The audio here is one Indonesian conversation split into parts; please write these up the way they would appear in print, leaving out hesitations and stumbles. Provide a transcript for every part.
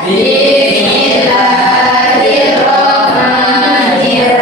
Bismillahirrahmanirrahim.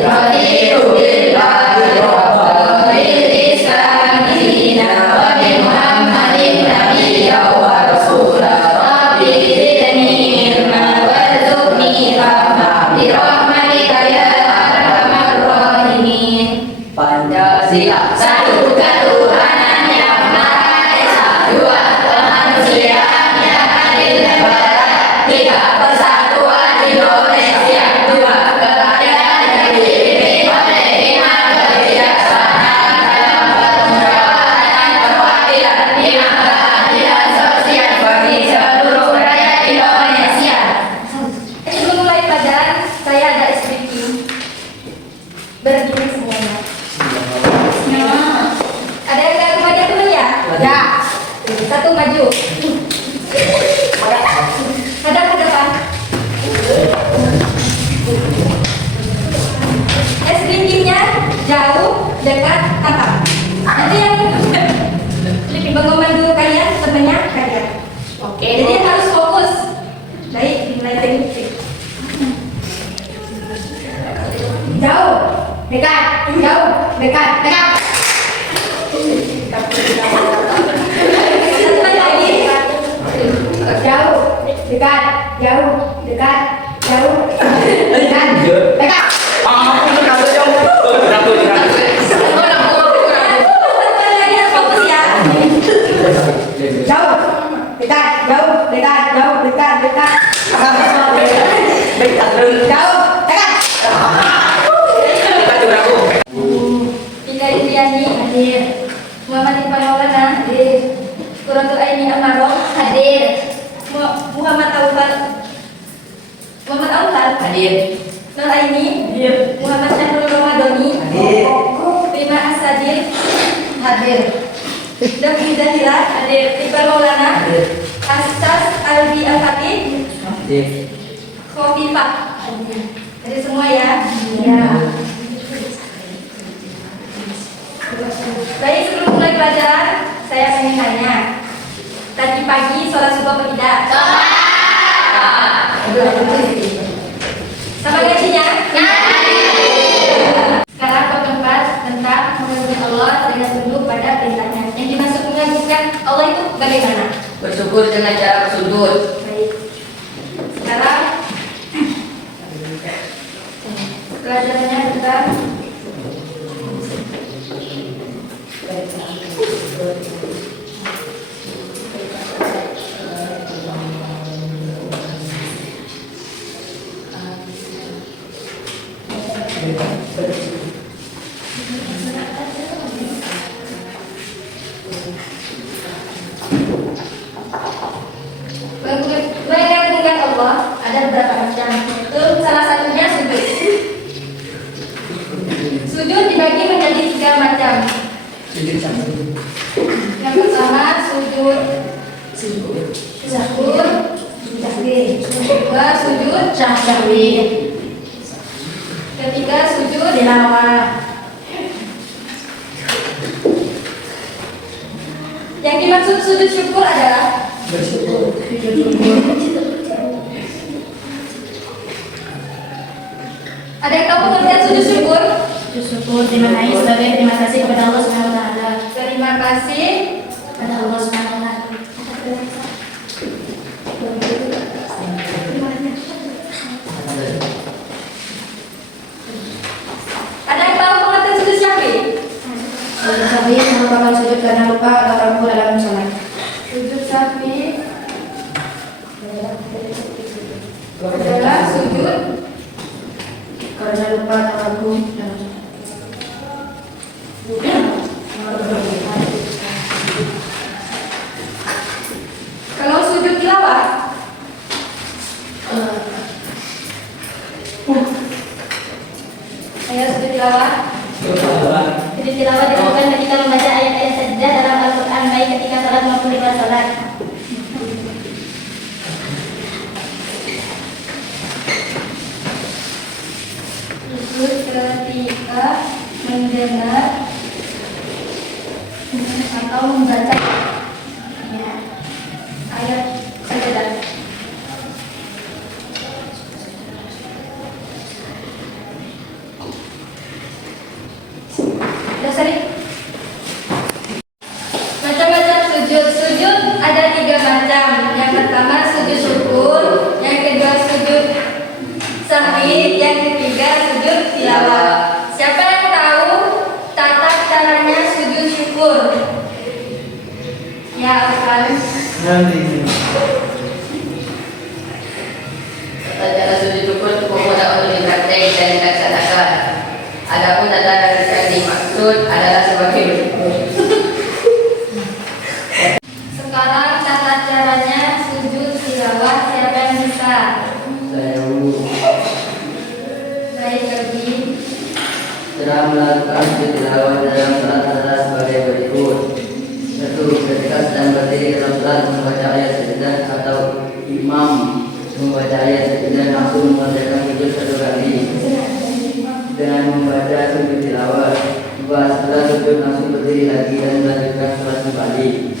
Raditu billahi rabbil Islam dinan wa bi Muhammadin nabiyyan wa rasulan. Rabbi zidni ilman warzuqni fahma bi rahmatika ya arhamar rahimin. Pancasila satu ketuhanan yang maha esa, dua kemanusiaan yang adil dan beradab, tiga persatuan Indonesia, dua kekayaan yang dipimpin oleh hikmah kebijaksanaan dalam permusyawaratan dan perwakilan, lima keadilan sosial bagi seluruh rakyat Indonesia. Sebelum mulai pelajaran, saya ada speaking. Berdiri semuanya. Ada yang gak kembali dulu ya? Ada. Satu maju. Ada ke depan. Speakingnya jauh, dekat, tangkap. Nanti yang mengomandu kalian, temannya kalian. Oke. Jadi harus fokus. Baik, mulai dari musik. Jauh, dekat, jauh, dekat, dekat. Satu lagi. Jauh, dekat, jauh, dekat, jauh, dekat, dekat. Fokus ya. Jauh, dekat, jauh, dekat, jauh, dekat, dekat. Jauh, dekat. Ika Indriani hadir. Muhammad Iqbal Maulana hadir. Qurratul Aini Amaroh hadir. Muhammad Autal hadir. Nur Aini hadir. Muhammad Syahrul Ramadhani hadir. Prima Asadir hadir. Dafi Zahira hadir. Iqbal Maulana hadir. Asas Albi Al-Fatih hadir. Khofifah hadir. Jadi semua ya. Ya. Baik, sebelum mulai pelajaran, saya ingin tanya. Tadi pagi sholat subuh apa tidak? Sama gajinya? Sekarang bertempat tentang mengaji Allah dengan tunduk pada perintahnya. Yang dimaksud mengagungkan Allah itu bagaimana? Bersyukur dengan cara bersujud. Baik. Sekarang pelajarannya tentang mengagungkan Allah. Ada beberapa macam. Itu salah satunya sujud. Sujud dibagi menjadi 3 macam. Yang pertama sujud syukur, kedua sujud syahwi, ketiga sujud tilawah. Yang dimaksud sujud syukur adalah bersyukur. Ada yang tahu pengertian sujud syukur? Sujud syukur dimaknai sebagai terima kasih kepada Allah Subhanahu wa taala. Terima kasih Kepada Allah Subhanahu wa taala. Ada yang tahu pengertian sujud syahwi? Sujud syahwi merupakan sujud karena lupa atau ragu dalam sholat. Sujud syahwi adalah sujud Karena lupa atau ragu dalam sholat. kalau sujud tilawah. Ayo sujud tilawah. Sujud tilawah dilakukan ketika membaca ayat-ayat sajdah dalam Al-Quran, baik ketika sholat maupun di luar sholat. Sujud ketika mendengar atau membaca ayat sajdah. Tata cara sujud syukur cukup mudah untuk dipraktek dan dilaksanakan. Adapun tata yang dimaksud adalah sebagai berikut. Sekarang tata caranya sujud tilawah, siapa yang bisa? Saya dulu. Baik, Yogi. Cara melakukan sujud tilawah dalam salat adalah sebagai berikut. 1. Ketika sedang berdiri dalam salat membaca ayat sajadah atau imam membaca ayat sajadah langsung mengerjakan sujud 1 kali dengan membaca sujud tilawah. 2. Setelah sujud langsung berdiri lagi dan melanjutkan salat kembali.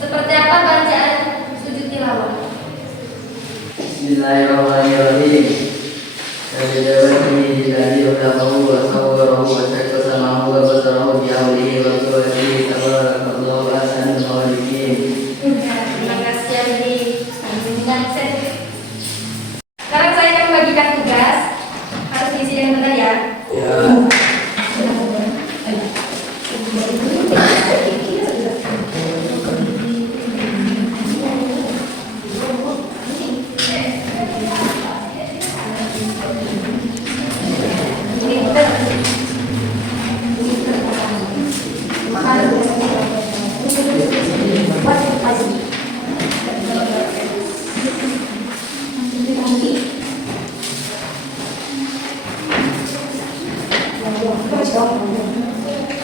Seperti apa bacaan sujud tilawah? Bismillahirrahmanirrahim. Sajadawahi lillahi ulamahu wa sawwarahu wa syakka samahu wa basarahu bi'aulihi wa suwadihi tabarakallahu ahsanul khaliqin. Terima kasih, Yogi. Sekarang saya akan membagikan tugas. Harus diisi dengan benar ya. Ya.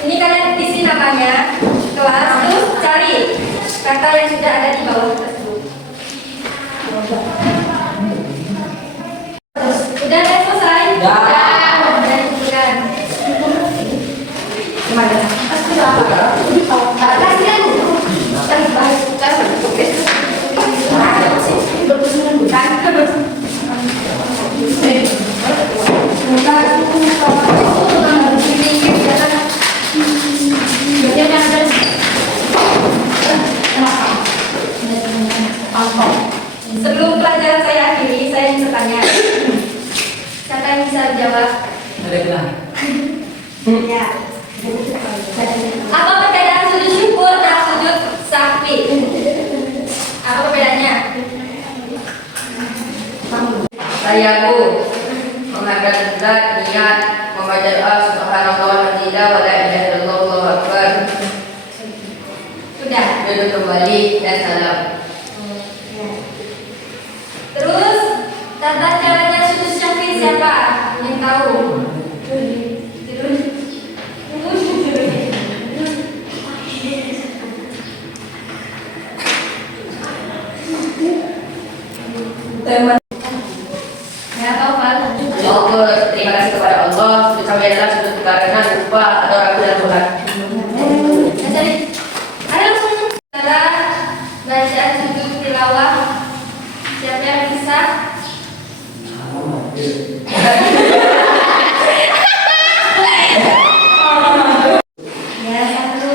Ini kalian isi namanya, kelas, terus cari kata yang sudah ada di bawah tersebut. Udah selesai? Ya. Udah diberikan. Gimana? Sebelum pelajaran saya akhiri, saya ingin bertanya. Siapa yang bisa jawab? Ya. Apa perbedaan sujud syukur dan sujud sahwi? Apa perbedaannya? Sayaku mengangkat zat niat membaca doa subhanallah walhamdulillah wa la ilaha illallah wallahu akbar. Sudah. Duduk kembali dan salam. Terus tata caranya sujud sahwi siapa yang tahu? Ya, tahu Pak? Syukur, terima kasih kepada Allah. Sujud sahwi adalah sujud karena lupa atau ragu dalam sholat. Jadi, ayo langsung cara bacaan sujud tilawah. Siapa yang bisa? Ya, satu.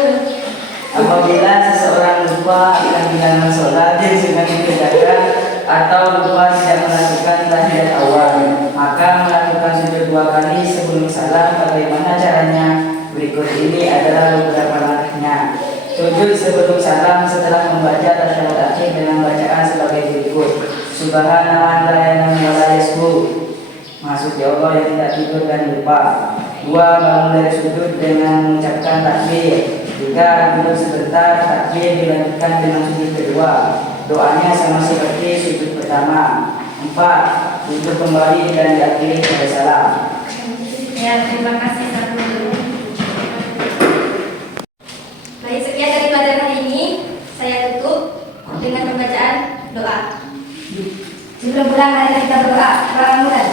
Apabila seseorang lupa akan bilangan sholat yang sedang dikerjakan atau lupa tidak melakukan tahiyat awal, maka melakukan sujud 2 kali sebelum salam. Bagaimana caranya? Berikut ini adalah beberapa langkahnya. Sujud sebelum salam setelah membaca tasyahud akhir dengan bacaan sebagai berikut. Subhanallah wa la yasbu. Maksud ya Allah yang tidak tidur dan lupa. 2. Bangun dari sujud dengan mengucapkan takbir. 3. Duduk sebentar, takbir dilanjutkan dengan sujud kedua. Doanya sama seperti sujud pertama. 4. Duduk kembali dan diakhiri pada salam. Ya, terima kasih satu. Baik, sekian dari pelajaran hari ini. Saya tutup dengan pembacaan doa. Sebelum pulang, mari kita berdoa. Pulang mulai.